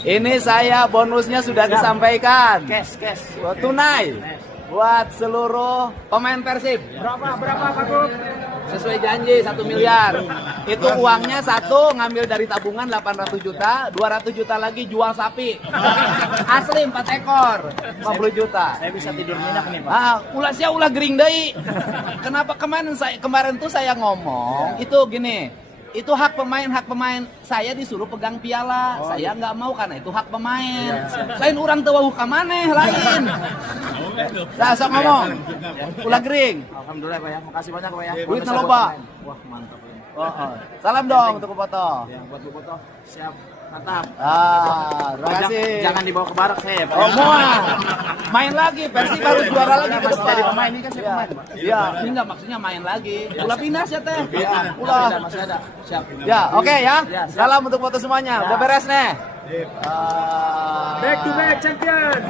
Ini saya bonusnya sudah disampaikan. Cash. Tunai buat seluruh pemain Persib. Berapa Pak Gub? Sesuai janji 1 miliar. Itu uangnya satu ngambil dari tabungan 800 juta, 200 juta lagi jual sapi. Asli 4 ekor, 50 juta. Saya bisa tidur nyenyak nih Pak. Ulah gering deui. Kenapa kemarin tuh saya ngomong itu gini. Itu hak pemain saya disuruh pegang piala. Saya nggak mau karena itu hak pemain. Lain orang tahu ka maneh lain. Nah, sok ngomong. Ulah gering. Alhamdulillah Pak ya. Makasih banyak Pak ya. Duit loba. Wah, mantap Pak. Salam dong untuk foto. Ya, buat Bu foto. Siap. Mantap. Terima kasih. Jangan dibawa ke barak saya ya Pak. Muah. Main lagi, Persib baru juara lagi ke depan. Jadi pemain ini kan saya pemain Pak. Iya, ini enggak maksudnya main lagi. Ulah pindah sih teh. Iya, Ulah. masih ada. Siap. Ya, oke ya. Ya, siap. Salam untuk foto semuanya. Udah beres nih. Back to back champion.